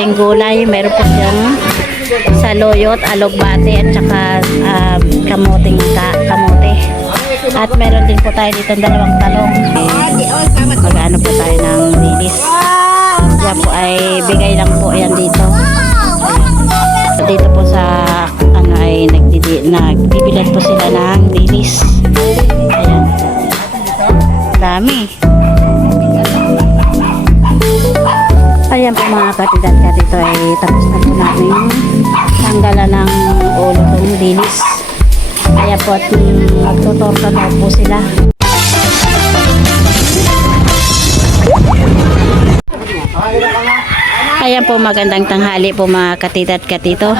Yung gulay, meron po siyang saluyot, alogbate at saka kamote. At meron din po tayo dito dalawang talong. Mag-ano po tayo ng dilis. Yan po ay bigay lang po yan dito. Dito po sa ano ay nagbibilad po sila ng dilis. Ayan. Dami. Ayan po mga katidat ka dito ay tapos na po namin tanggalan ng ulo ng dilis. Kaya po at magtutorta na po sila. Ayan po, magandang tanghali po mga katidat ka dito.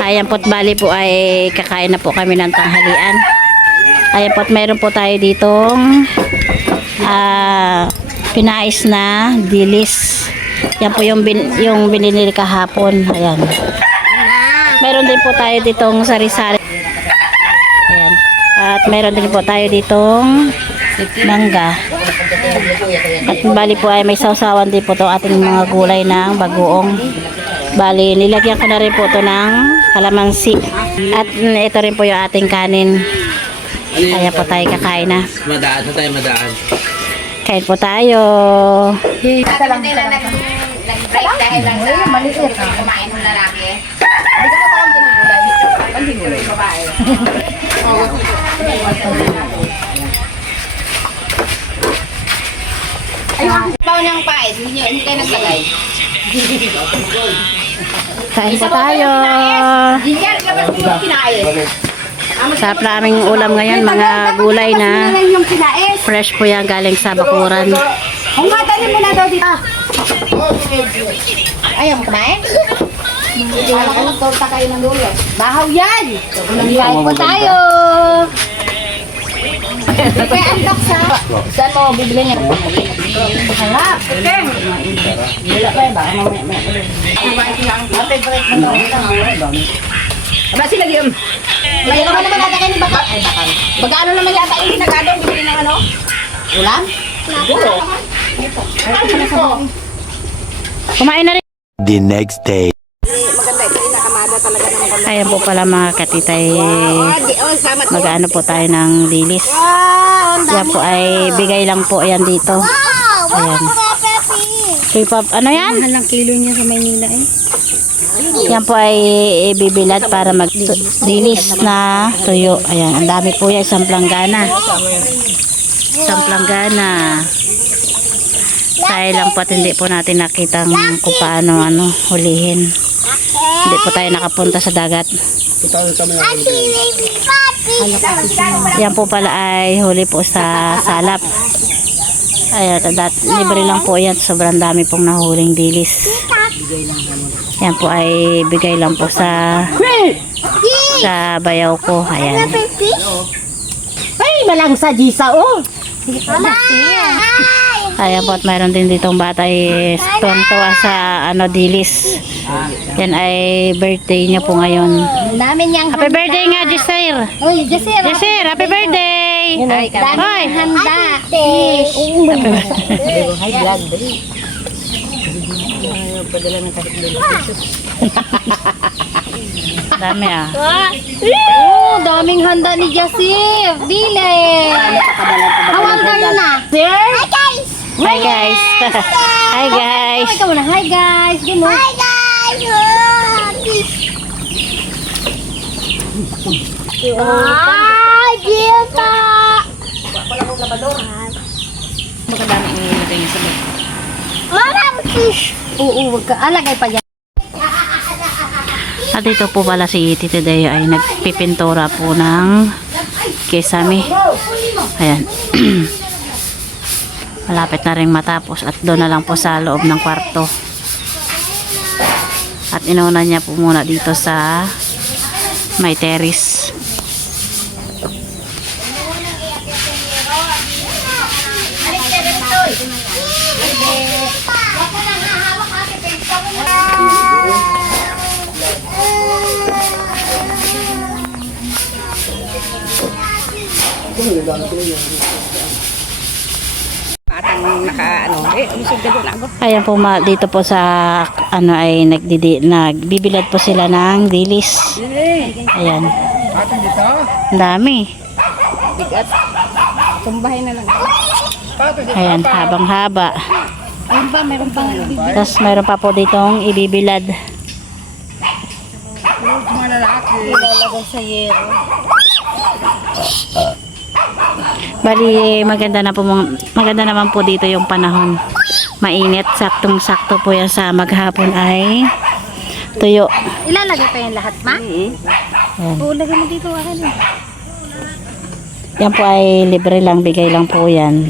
Ayan po, bali po ay kakain na po kami ng tanghalian. Ayan po, mayroon po tayo ditong pinais na dilis. Yan po yung binili kahapon. Ayan. Meron din po tayo ditong sari-sari. Ayan. At meron din po tayo ditong mangga. At bali po ay may sausawan din po itong ating mga gulay ng bagoong. Bali, nilagyan ko na rin po ito ng kalamansi. At ito rin po yung ating kanin. Kaya po tayo kakain na. Madaan na tayo, madaan. Kain po tayo. Nag-break dahil lang sa kumain ng lalaki. Hindi ka na parang pinagulay. Pandigulay babae. Ayun, bawa niyang pais. Hindi kayo naglagay. Kain po tayo. Hindi yan, labas mo yung kinais. Sarap na aming ulam ngayon, mga gulay na fresh po yan galing sa bakuran. Kung matanin mo na daw dito. Ayaw mo kumain? Alam ko nagtorta kayo ng dulo. Bahaw yan! Kain po tayo! Kaya ang doksa. Saan mo bibili niya? Harap! Wala pa eh, baka mamaya. Aba sila yung mayroon ka naman nata kayo ni Bakal. Ay Bakal. Baga ano naman yata yung ginagado, bibili ng ano? Ulam? Siguro. Kumain na rin. The next day. Maganda ito, nakamada talaga na maganda. Ayan po pala mga katitay. Mag-ano po tayo ng dilis. Yan po ay bigay lang po yan dito. Ayan. K-pop, ano yan? Mahal ng kilo niya sa Maynila eh. Yan po ay ibibilad para mag-dilis na tuyo. Ayan, ang dami po yan, isang planggana. Isang planggana. Dahil lang po at hindi po natin nakitang kung paano hulihin. Hindi po tayo nakapunta sa dagat. Yan po pala ay huli po sa salap. Ayan, libre lang po yan. Sobrang dami pong nahuling dilis. Yan po ay bigay lang po sa bayaw ko. Ayan. Ay, malang sa Gisa oh. Ayan po at mayroon din ditong bata ay tuwang-tuwa sa dilis. Yan ay birthday niya po ngayon. Dami niyang Happy birthday nga, Jesir! Uy, Jasir. Jesir, happy birthday! Dami niyang handa. Hi, vlog. Dami ah. Oh, daming handa ni Jasir. Bile. Awang gano'n na. Hi, guys. Hi guys! Hi guys! Ikaw muna. Hi, guys. Hi, guys. Hi, Gita. Baka dami inilagay niya sa bag. Marang fish. Oo, wag ka. Alagay pa yan. At dito po pala si Tito Dayo ay nagpipintura po ng kesame. Ayan. Malapit na rin matapos at doon na lang po sa loob ng kwarto. At inuna niya po muna dito sa may terrace. Parang naka ano. Busog ka doon ako. Ayan po dito po sa ano ay nagbibilad po sila ng dilis. Ayan. Atin dito? Ang dami. Bigat. Tumbahin na lang. Ayan, habang haba. Ayun ba, meron pa. Tapos mayroon pa po ditong ibibilad. Mga lalaki. Ilalagay sa yero. Bali, maganda naman po dito yung panahon. Mainit, saktong-sakto po yan sa maghapon ay tuyo. Ilalagay pa yan lahat, ma? Ayan. Oo, lagay mo dito akin eh. Yan po ay libre lang, bigay lang po yan.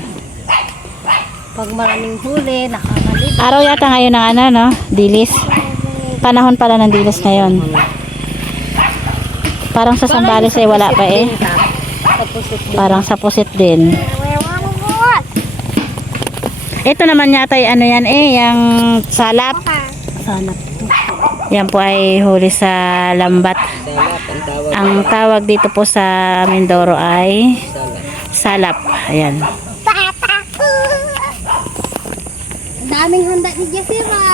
Pag maraming huli, nakamalit. Araw yata ngayon ng ano, no? Dilis. Panahon pala ng dilis ngayon. Parang sa Sambales ay wala pa eh. Tapos ito. Parang sa Pusit din. Ito naman yata ay ano yan eh, yung salap. Sana. Yan po ay huli sa lambat. Ang tawag dito po sa Mindoro ay salap. Ayan. Ang daming handa ni Jessira.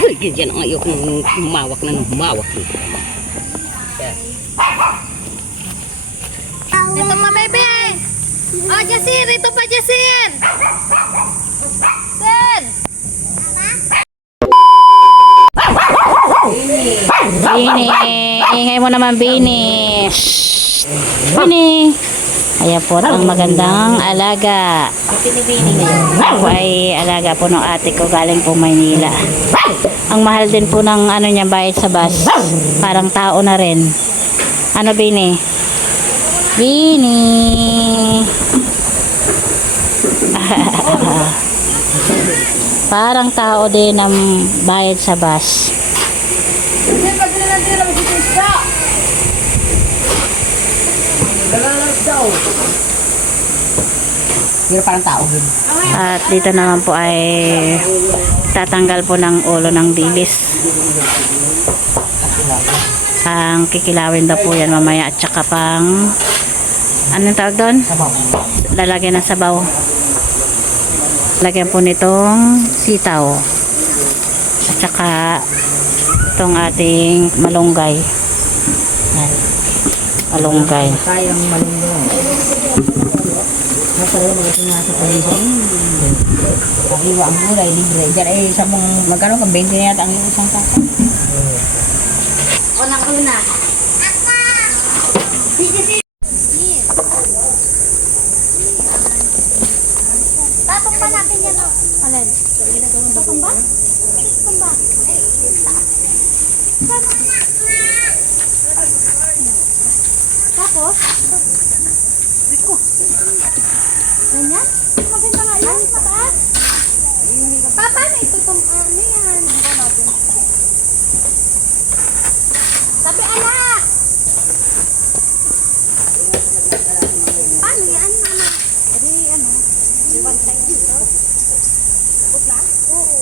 Uy, ganyan ang ayok ng humawak na humawak. Dito pa, bebe. Oh, Jessir, dito pa, Jessir. Sen. Bini, ingay mo naman Bini. Shhh. Bini. Ayan po ang magandang alaga. Ako ay alaga po ng ate ko galing po Maynila. Ang mahal din po ng ano niya bayad sa bus. Parang tao na rin. Ano Bini? Bini. Parang tao din ang bayad sa bus. Pero parang tao din. At dito naman po ay tatanggal po ng ulo ng dilis. Ang kikilawin daw po yan mamaya at saka pang anong tawag doon? Lalagyan ng sabaw. Lagyan po nitong sitaw. At saka itong ating malunggay. Yan. Malunggay. Kayang malunggo. Masarap magating nga sa palihan. Ang iwa ang gulay, libre. Diyan ay sa mong magkano ka 20 na yata ang isang sako. Una. Tatong pa natin yan, oh. Alin? Tatong ba? Tatong ba? Tapos? Riko. Ganyan? Maganda nga yan, mataas. Papa, na ito itong ano yan. Sabi, anak! Paano yan, mama? Adi, ano? Bantay dito. Tapos na? Oo.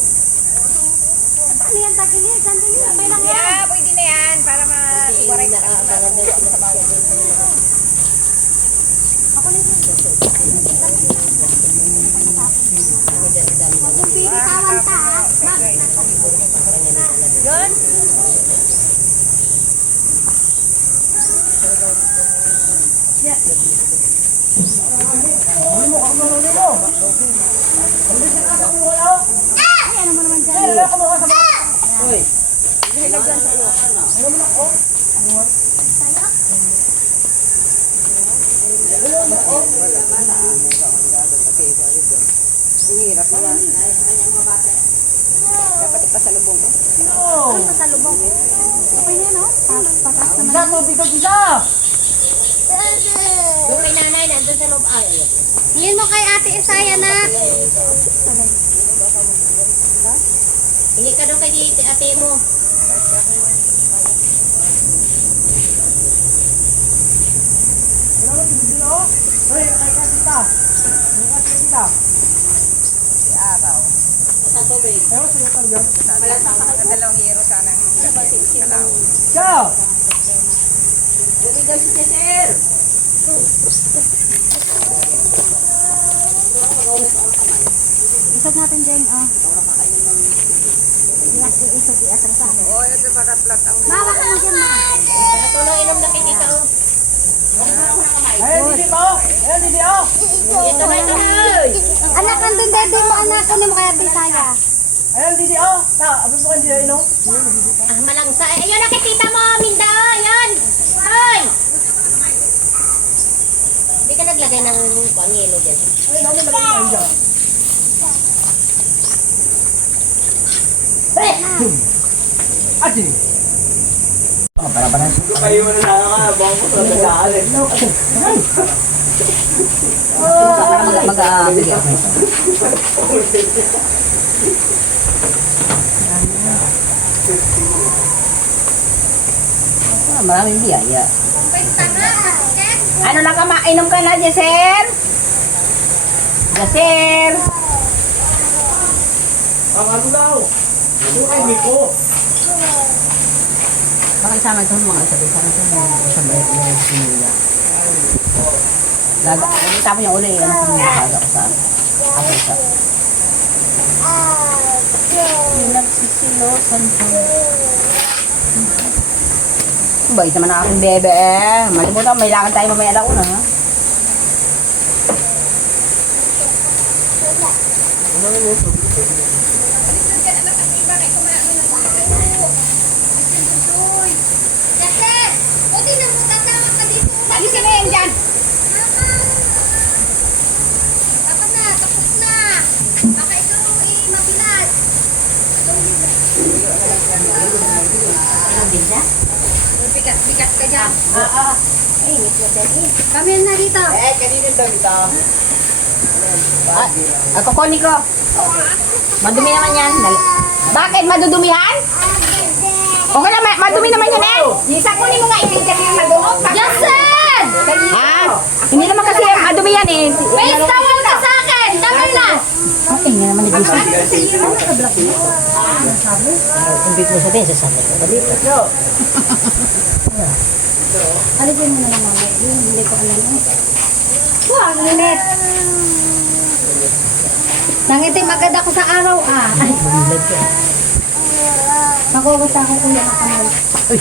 Paano yan, tagili? Sandali, may lang yan. Pwede na yan para ma-waray na Ako na yun. Kung pinitawan ta, ha? Yun? Ay, ano mo naman dyan? Dapat ipasalubong ko. Ang pasalubong. Okay na yun, no? Pakas naman. Doon kay nanay, nandun sa loob. Ay, Hingin mo kay Ate Isaya na. hindi ka doon kay ate mo. Isog natin dyan, oh. Isog, iatras ako. Oh, ito para plat ang... Bawa ka lang dyan, ma. Tulong inom na kitita, oh. Ayun, didi mo! Ayun, didi, oh! Ito na, ito na! Anak, andun dede mo, anak. Ano mo kaya Bisaya? Ayun, didi, oh! Abot mo kayo didi, no? Ah, malangsa. Ayun, nakikita mo, Minda, ayun! Hoy! Hindi ka naglagay ng pangilo dyan. Ayun, ano malaki kayo dyan? Ati! Para-para. Kayo mo na lang ka, bawang ko sa nag-aalit. Mag-aabili ako. Maraming biyaya. Ano lang ka, mainom ka na, Jesser? Jesser! Ang ano daw? Ano kay Miko? Baka isama ito mga sabi sa akin sa may sinila. Tapos yung uli, ano kung nakaga ko sa Africa. Nagsisilosan ko. Bait naman ang aking bebe eh. Malimutan, may lakad tayo mamaya alauna ha. Alisin na yan dyan! Tapos na, tapos na. Baka ito mabilat. Bigat ka dyan. Ay, init na dyan eh. Kami na dito. Kanina daw ito. Ako kunin ko. Madumi naman yan. Bakit? Madudumihan? Okay lang, madumi naman yan eh. Isa kunin mo nga, hindi kasi yung madumi. Justin! Ah, hindi naman kasi madumi yan eh. Face towel ka sa akin! Tama na! Okay, nga naman nag-isa. Hindi ko sabihin, sasabi ko. Dito. Alipin mo na lang mama. Hindi ko alam. Wow, ang init. Nangitim agad ako sa araw ah. Makukuta ako kuya ng kamay. Uy.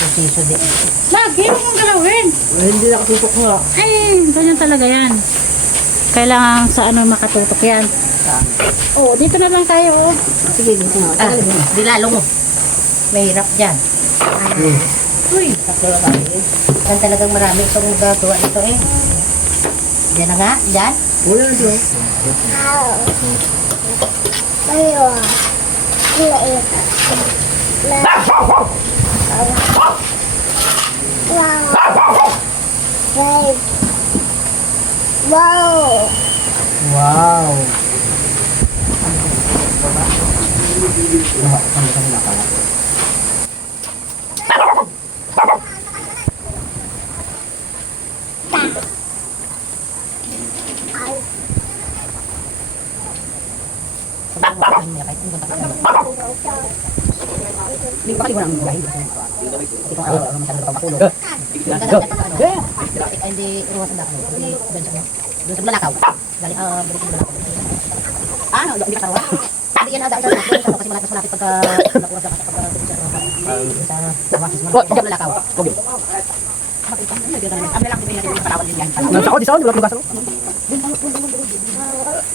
Proseso din. Lagi mong galawin. Hindi nakatutok nga. Ay, ganyan talaga yan. Kailangan sa ano makatutok yan. Oo, dito na lang tayo. Oh. Sige, dito nga. Ah, di lalo mo. Mahirap dyan. Uy, tatlo lang tayo eh. Yan talagang marami itong gagawa ito eh. Diyan na nga, dyan. Wala na siya. Wow. Kami nakala. Hindi ba kayo nang gahin? Hindi ko alam masyado pagpapulog. Hindi, iwasan na ako. Hindi, doon sa Malakaw. Galing, balik sa Malakaw. Ah, hindi ka tawa? Hindi yan, dahil sa kasi malapit pagka nakuha sa Tawasis mo. Diyan Malakaw. Okay. Ang lalaki ba yan yung katawan din yan? Nasa ako, di sa ako, di ba lugas ako?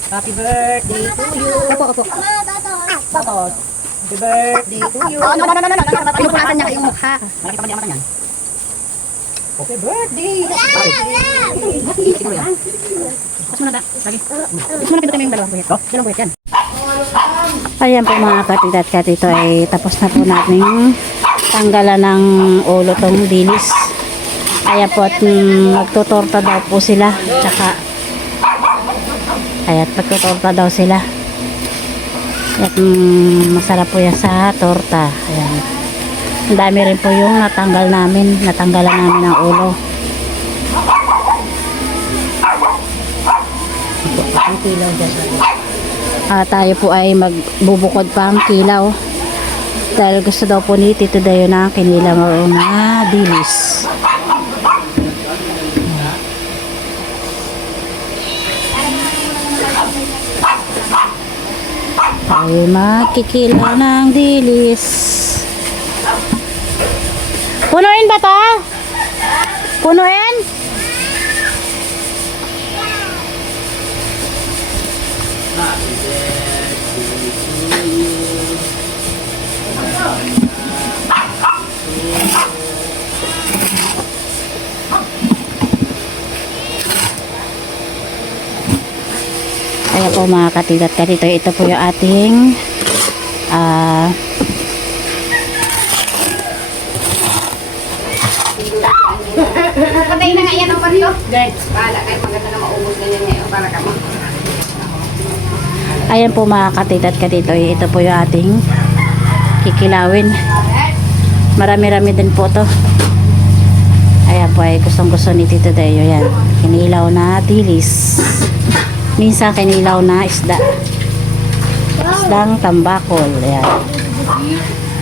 Happy birthday to you. Opo, opo. Tapos, happy birthday to you. No. Pinupunasan niya yung mukha. Malaki pa ba niya ang mata niyan? Happy birthday. Siguro yan. Tapos muna da. Lagi. Tapos muna pindutin mo yung dalawang buhit. Dalawang buhit yan. Ayan po mga kapatid at katito ay tapos na po natin tanggalan ng ulo tong dilis. Ayan po at magtutorta daw po sila. Tsaka ayan, magtutorta daw sila. At masarap po yan sa torta. Ayan. Ang dami rin po yung natanggalan namin ng ulo. kilaw dyan. Tayo po ay magbubukod pa ang kilaw. Dahil gusto daw po ni Tito Dayo na kinilaw na dilis. Tayo magkikilaw ng dilis. Punuin ba to? Punuin? Ayan po mga katilat ka dito. Ito po yung ating Patay na nga yan ang parito. Bahala kayo, maganda na maubos na yan ngayon para kami. ayan po mga katilat ka dito. Ito po yung ating kikilawin. Marami-rami din po to. Ayan po ay gustong-gusto ni Tito Dayo. Yan. Kinilaw na dilis. Minsan kinilaw na isda. Isdang tambakol. Ayan.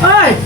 Ay!